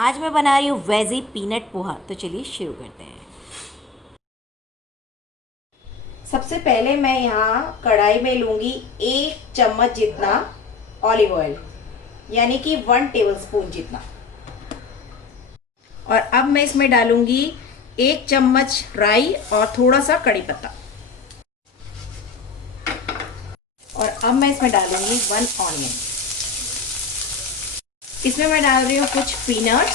आज मैं बना रही हूँ वेजी पीनट पोहा। तो चलिए शुरू करते हैं। सबसे पहले मैं यहाँ कढ़ाई में लूँगी 1 चम्मच जितना ऑलिव ऑयल, यानी कि 1 टेबल स्पून जितना। और अब मैं इसमें डालूँगी 1 चम्मच राई और थोड़ा सा कड़ी पत्ता। और अब मैं इसमें डालूँगी 1 ऑनियन। इसमें मैं डाल रही हूँ कुछ पीनट्स,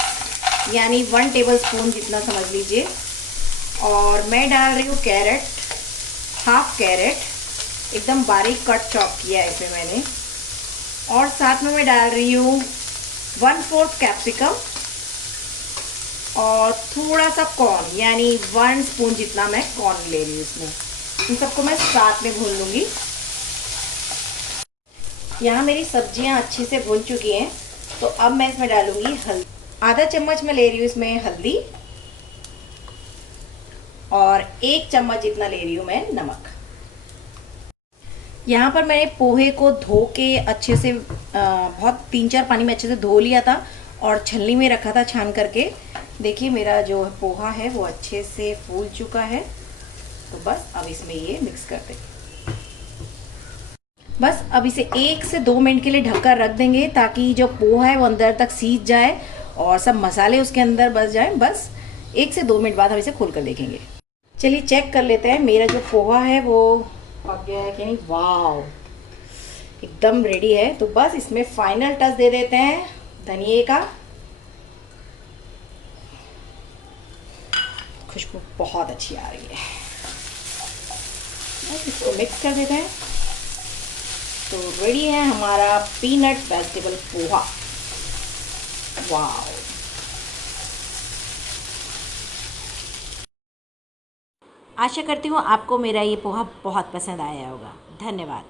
यानी 1 टेबल स्पून जितना समझ लीजिए। और मैं डाल रही हूँ कैरेट, हाफ कैरेट, एकदम बारीक कट चॉप किया है इसमें मैंने। और साथ में मैं डाल रही हूँ 1/4 कैप्सिकम और थोड़ा सा कॉर्न, यानी 1 स्पून जितना मैं कॉर्न ले रही हूँ इसमें। इन सबको मैं साथ में भून लूँगी। यहाँ मेरी सब्जियाँ अच्छे से भून चुकी हैं, तो अब मैं इसमें डालूँगी हल्दी। आधा चम्मच मैं ले रही हूँ इसमें हल्दी, और 1 चम्मच जितना ले रही हूँ मैं नमक। यहाँ पर मैंने पोहे को धो के अच्छे से बहुत 3-4 पानी में अच्छे से धो लिया था और छलनी में रखा था छान करके। देखिए मेरा जो पोहा है वो अच्छे से फूल चुका है। तो बस अब इसमें ये मिक्स कर देंगे। बस अब इसे 1 से 2 मिनट के लिए ढककर रख देंगे, ताकि जो पोहा है वो अंदर तक सीज जाए और सब मसाले उसके अंदर बस जाए। बस 1 से 2 मिनट बाद हम इसे खोल कर देखेंगे। चलिए चेक कर लेते हैं मेरा जो पोहा है वो पक गया है कि नहीं। वाह, एकदम रेडी है। तो बस इसमें फाइनल टच दे देते हैं धनिए का। खुशबू बहुत अच्छी आ रही है। बस इसको मिक्स कर देते हैं। तो रेडी है हमारा पीनट वेजिटेबल पोहा। वाह। आशा करती हूँ आपको मेरा ये पोहा बहुत पसंद आया होगा। धन्यवाद।